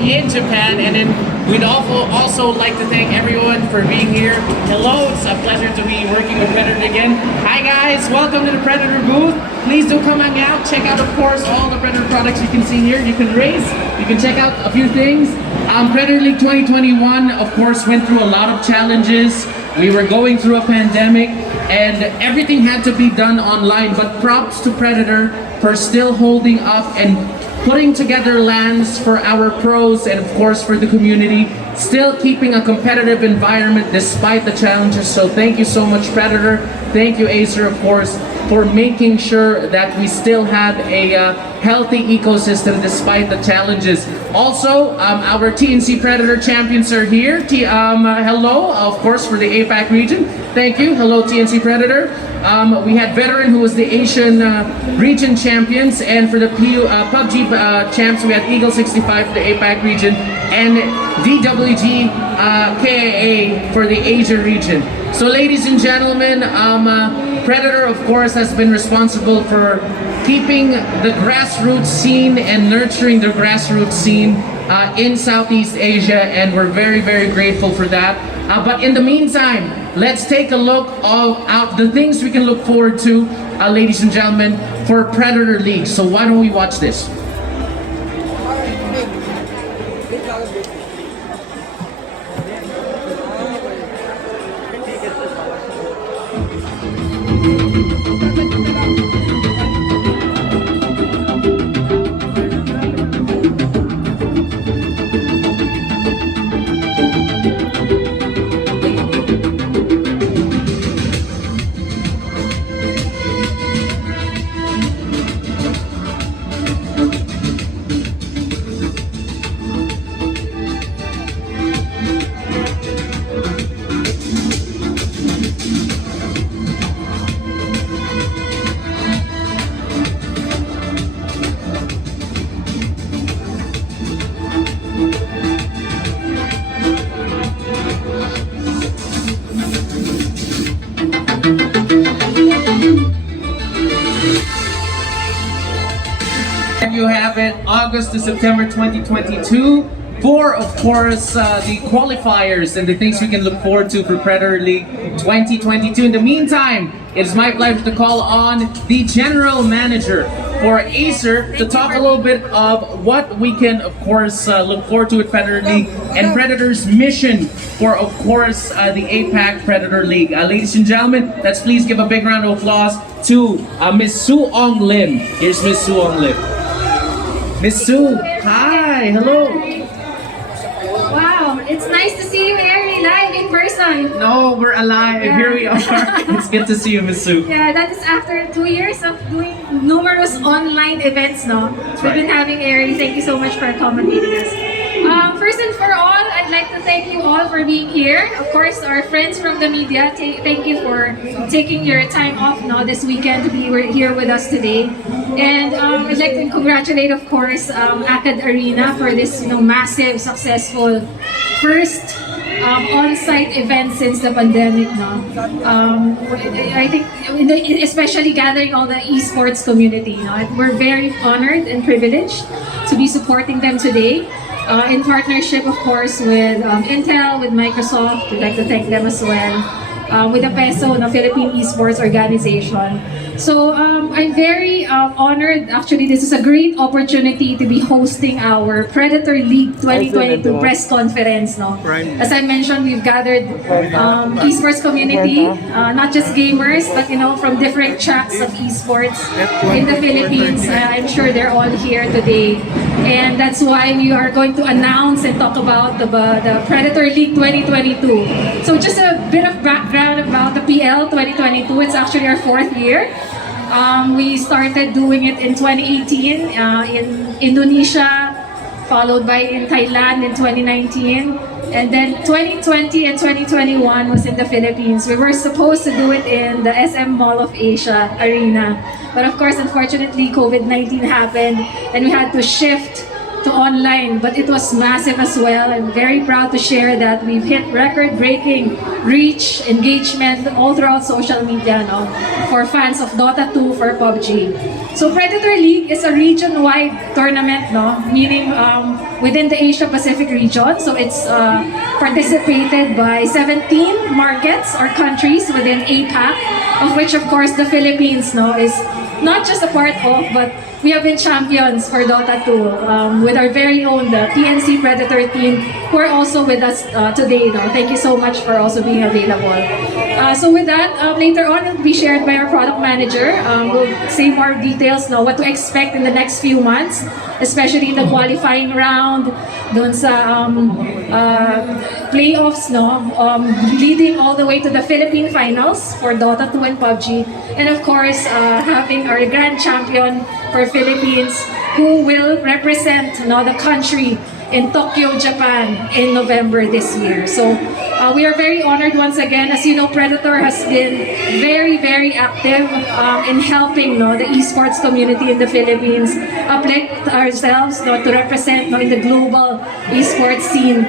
in Japan. And then we'd also like to thank everyone for being here. Hello, it's a pleasure to be working with Predator again. Hi guys, welcome to the Predator booth. Please do come hang out. Check out, of course, all the Predator products you can see here. You can race, you can check out a few things. Predator League 2021, of course, went through a lot of challenges. We were going through a pandemic and everything had to be done online, but props to Predator for still holding up and putting together LANs for our pros and of course for the community, still keeping a competitive environment despite the challenges. So thank you so much, Predator. Thank you, Acer, of course, for making sure that we still had a healthy ecosystem despite the challenges. Also, our TNC Predator champions are here. Hello, of course, for the APAC region. Thank you. Hello, TNC Predator. We had Veteran, who was the Asian region champions, and for the PUBG champs, we had Eagle 65 for the APAC region, and DWG KAA for the Asia region. So ladies and gentlemen, Predator, of course, has been responsible for keeping the grassroots scene and nurturing the grassroots scene in Southeast Asia, and we're very, very grateful for that. But in the meantime, let's take a look at the things we can look forward to, ladies and gentlemen, for Predator League. So why don't we watch this? You have it, August to September 2022 for, of course, the qualifiers and the things we can look forward to for Predator League 2022. In the meantime, it is my pleasure to call on the general manager for Acer to talk a little bit of what we can, of course, look forward to at Predator League and Predator's mission for, of course, the APAC Predator League. Ladies and gentlemen, let's please give a big round of applause to Miss Sue Ong Lim. Here's Miss Sue Ong Lim. Miss Sue, hi, hello. Wow, it's nice to see you Ari live in person. No, we're alive. Yeah. Here we are. It's good to see you, Miss Sue. Yeah, that is after 2 years of doing numerous online events, no? We've been having Ari. Thank you so much for accommodating us. First and for all, I'd like to thank you all for being here. Of course, our friends from the media, thank you for taking your time off now this weekend to be here with us today. And I'd like to congratulate, of course, Acad Arena for this massive, successful first on-site event since the pandemic. No? I think, especially gathering all the esports community. We're very honored and privileged to be supporting them today. In partnership, of course, with Intel, with Microsoft. We'd like to thank them as well. With the PESO, the Philippine Esports Organization. So I'm very honored. Actually, this is a great opportunity to be hosting our Predator League 2022 press conference. No? As I mentioned, we've gathered esports community, not just gamers, but from different tracks of esports in the Philippines. I'm sure they're all here today. And that's why we are going to announce and talk about the Predator League 2022. So just a bit of background about the PL 2022. It's actually our 4th year. We started doing it in 2018 in Indonesia, followed by in Thailand in 2019. And then 2020 and 2021 was in the Philippines. We were supposed to do it in the SM Mall of Asia arena. But of course, unfortunately, COVID-19 happened and we had to shift to to online, but it was massive as well. I'm very proud to share that we've hit record-breaking reach, engagement all throughout social media, no, for fans of Dota 2 for PUBG. So Predator League is a region-wide tournament, no, meaning within the Asia-Pacific region. So it's participated by 17 markets or countries within APAC, of which of course the Philippines, no, is not just a part of, but we have been champions for Dota 2 with our very own PNC Predator team, who are also with us today. No? Thank you so much for also being available. So with that, later on it will be shared by our product manager. We'll say more details, no, what to expect in the next few months, especially in the qualifying round, dun sa playoffs, no, leading all the way to the Philippine finals for Dota 2 and PUBG, and of course having our grand champion for Philippines, who will represent, no, the country in Tokyo, Japan in November this year. So we are very honored once again. As you know, Predator has been very, very active in helping, no, the esports community in the Philippines uplift ourselves, no, to represent, no, in the global esports scene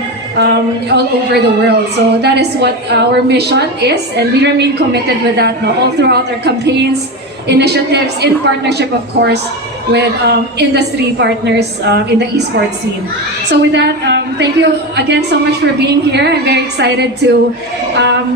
all over the world. So that is what our mission is, and we remain committed with that, no, all throughout our campaigns, initiatives, in partnership, of course, with industry partners in the esports scene. So with that, thank you again so much for being here. I'm very excited to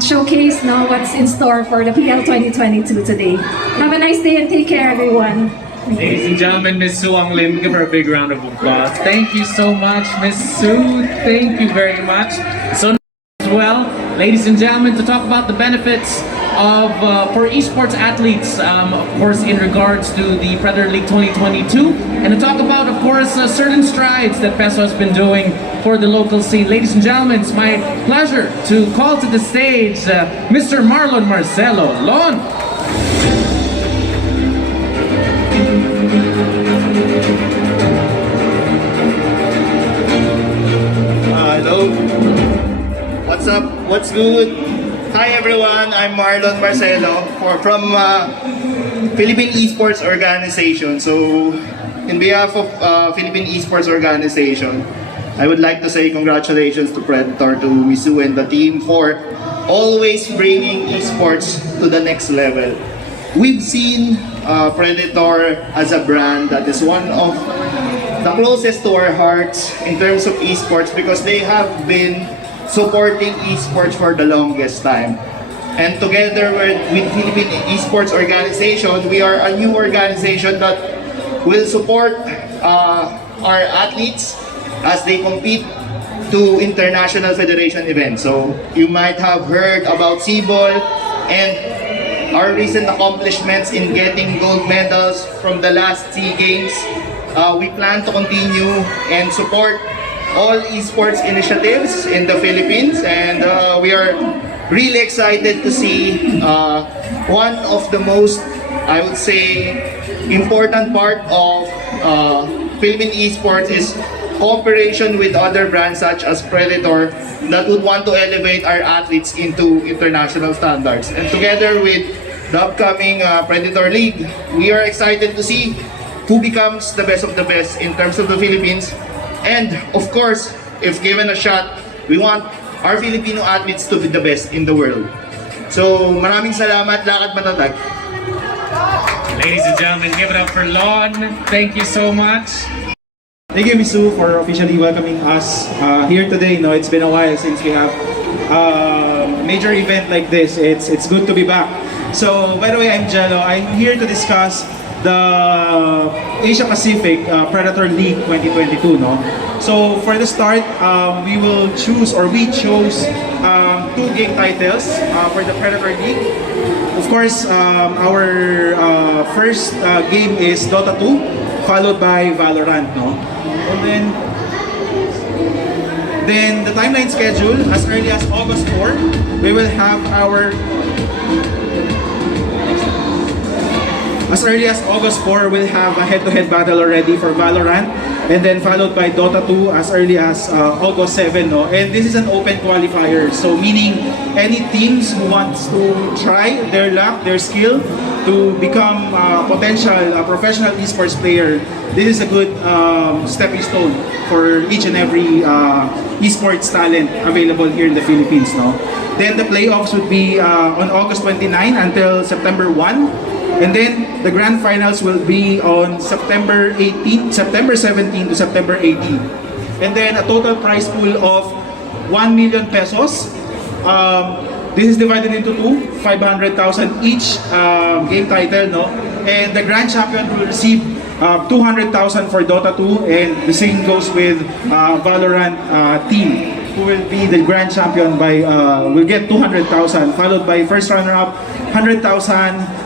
showcase now what's in store for the PL 2022 today. Have a nice day and take care, everyone. Ladies and gentlemen, Ms. Sue Ang Lim, give her a big round of applause. Thank you so much, Ms. Sue. Thank you very much. So as well, ladies and gentlemen, to talk about the benefits of for esports athletes, of course, in regards to the Predator League 2022, and to talk about, of course, certain strides that Peso has been doing for the local scene. Ladies and gentlemen, it's my pleasure to call to the stage Mr. Marlon Marcelo. Lon! Hello. What's up? What's good? Hi everyone, I'm Marlon Marcelo from Philippine Esports Organization. So, in behalf of Philippine Esports Organization, I would like to say congratulations to Predator, to Misu and the team for always bringing esports to the next level. We've seen Predator as a brand that is one of the closest to our hearts in terms of esports, because they have been supporting esports for the longest time. And together with Philippine Esports Organization, we are a new organization that will support our athletes as they compete to international federation events. So you might have heard about Cebol and our recent accomplishments in getting gold medals from the last SEA Games. We plan to continue and support all esports initiatives in the Philippines, and we are really excited to see one of the most, I would say, important part of Philippine esports is cooperation with other brands such as Predator that would want to elevate our athletes into international standards. And together with the upcoming Predator League, we are excited to see who becomes the best of the best in terms of the Philippines. And of course, if given a shot, we want our Filipino athletes to be the best in the world. So maraming salamat, lakad matatag. Ladies and gentlemen, give it up for Lon. Thank you so much. Thank you, Misu, for officially welcoming us here today. No, it's been a while since we have a major event like this. It's good to be back. So, by the way, I'm Jello. I'm here to discuss the Asia Pacific Predator League 2022. No, so for the start, we chose 2 game titles for the Predator League. Of course, our first game is Dota 2, followed by Valorant. No, and then the timeline schedule, as early as August 4, we will have our as early as August 4, we'll have a head-to-head battle already for Valorant, and then followed by Dota 2 as early as August 7. No? And this is an open qualifier, so meaning any teams who wants to try their luck, their skill, to become potential professional esports player, this is a good stepping stone for each and every esports talent available here in the Philippines. No? Then the playoffs would be on August 29 until September 1. And then the grand finals will be on September 17 to September 18. And then a total prize pool of 1 million pesos. This is divided into two, 500,000 each game title, no? And the grand champion will receive 200,000 for Dota 2, and the same goes with Valorant team, who will be the grand champion by will get 200,000, followed by first runner-up 100,000,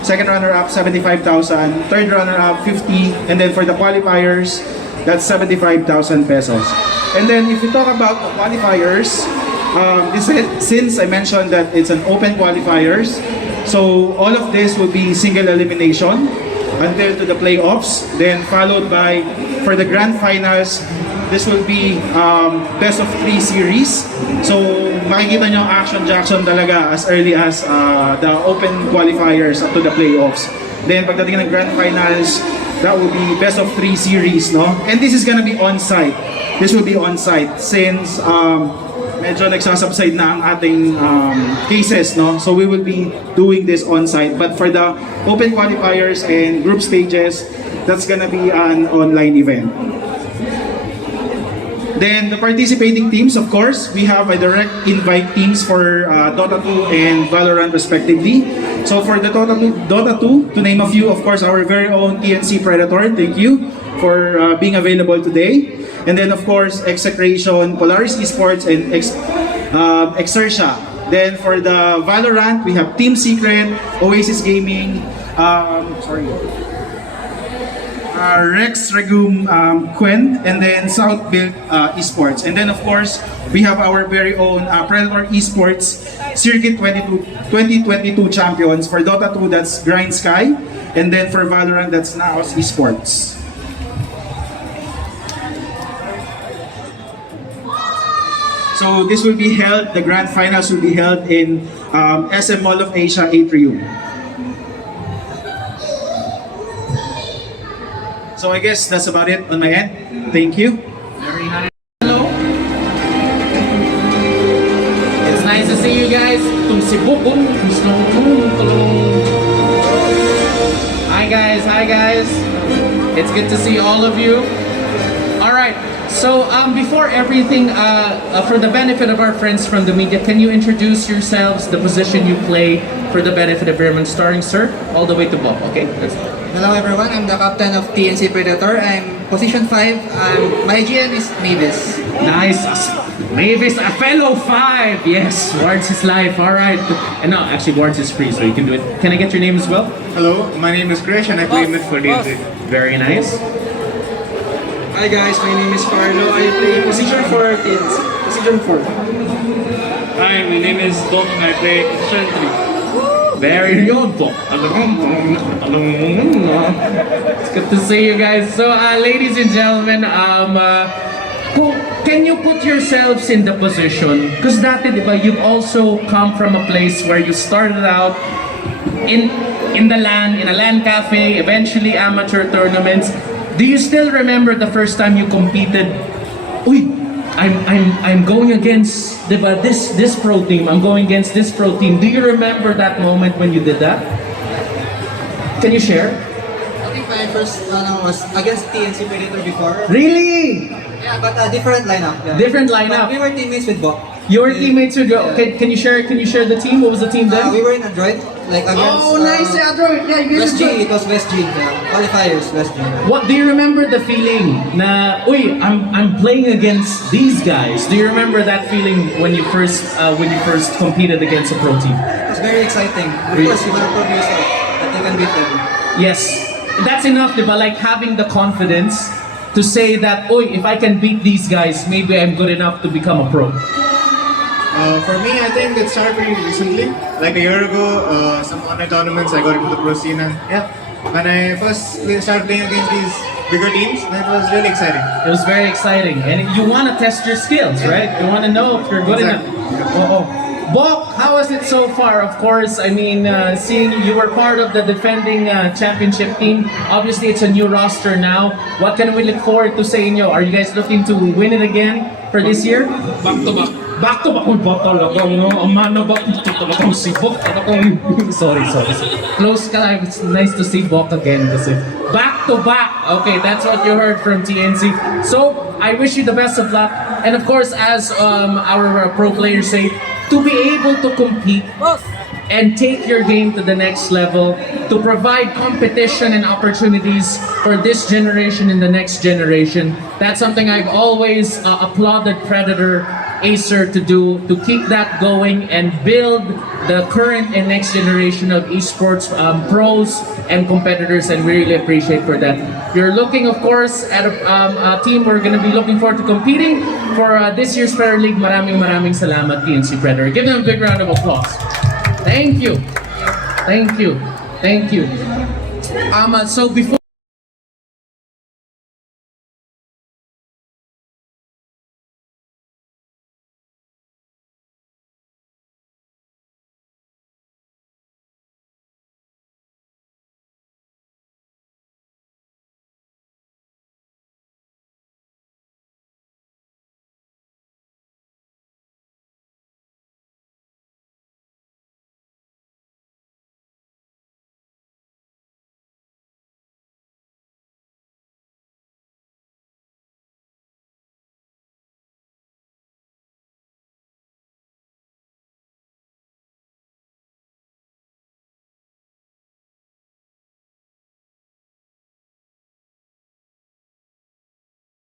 second runner-up 75,000, third runner-up 50, and then for the qualifiers, that's 75,000 pesos. And then if we talk about the qualifiers, since I mentioned that it's an open qualifiers, so all of this will be single elimination until to the playoffs, then followed by, for the grand finals, this will be best of 3 series. So makikita nyo action jackson talaga as early as the open qualifiers up to the playoffs. Then pagdating ng grand finals, that will be best of 3 series, no? And this is gonna be on-site. This will be on-site since medyo nagsasubside na ang ating cases, no? So we will be doing this on-site. But for the open qualifiers and group stages, that's gonna be an online event. Then the participating teams, of course, we have a direct invite teams for Dota 2 and Valorant respectively. So for the Dota 2, to name a few, of course, our very own TNC Predator, thank you for being available today. And then of course, Execration, Polaris Esports, and Exercia. Then for the Valorant, we have Team Secret, Oasis Gaming, Rex Regum Quen, and then Southbuild Esports. And then of course, we have our very own Predator Esports Circuit 2022 champions. For Dota 2, that's Grind Sky. And then for Valorant, that's Naos Esports. So this will be held, the grand finals will be held in SM Mall of Asia Atrium. So I guess that's about it on my end. Thank you. Very nice. Hello. It's nice to see you guys. Hi guys, hi guys. It's good to see all of you. All right. So before everything, for the benefit of our friends from the media, can you introduce yourselves, the position you play, for the benefit of everyone, starting sir, all the way to Bob, okay? Hello everyone, I'm the captain of TNC Predator. I'm position 5. My GM is Mavis. Nice. Mavis, a fellow 5. Yes, Wards is live. All right. And no, actually Wards is free, so you can do it. Can I get your name as well? Hello, my name is Krish and I play mid for TNC. Very nice. Hi guys, my name is Carlo. I play position 4 TNC. Position 4. Hi, my name is Dom and I play position 3. Very good. It's good to see you guys. So, ladies and gentlemen, can you put yourselves in the position? Because dati, di ba, you've also come from a place where you started out in a LAN cafe, eventually amateur tournaments. Do you still remember the first time you competed? Uy, I'm going against, diba, this pro team. I'm going against this pro team. Do you remember that moment when you did that? Can you share? I think my first was against TNC Predator before. Really? Yeah, but a different lineup. Yeah. Different lineup. But we were teammates with Bok. Your teammates would go. Yeah. Can you share the team? What was the team then? We were in Android, like against. Oh, nice, Android. Yeah, you guys West G. It was West G. Yeah. Qualifiers, West G. What do you remember the feeling? Na, uy, I'm playing against these guys. Do you remember that feeling when you first competed against a pro team? It was very exciting because you want to prove yourself that you can beat them. Yes, that's enough, diba? Like having the confidence to say that, uy, if I can beat these guys, maybe I'm good enough to become a pro. For me, I think it started pretty recently. Like a year ago, some online tournaments, I got into the pro scene and yeah, when I first started playing against these bigger teams, that was really exciting. It was very exciting, and you want to test your skills, right? You want to know if you're good enough. Oh. Bok, how was it so far? Of course, I mean, seeing you were part of the defending championship team. Obviously, it's a new roster now. What can we look forward to sa inyo? Are you guys looking to win it again for this year? Back to back. Back to back. Uy, ba talaga, no? Amano ba? Talagang si Bok. Sorry. Close ka lang. It's nice to see Bok again. Kasi back to back. Okay, that's what you heard from TNC. So, I wish you the best of luck. And of course, as our pro players say, to be able to compete and take your game to the next level, to provide competition and opportunities for this generation and the next generation. That's something I've always applauded Predator Acer to do, to keep that going and build the current and next generation of esports pros and competitors, and we really appreciate for that. You're looking, of course, at a team we're going to be looking forward to competing for this year's Premier League. Maraming salamat, TNC Predator. Give them a big round of applause. Thank you. So before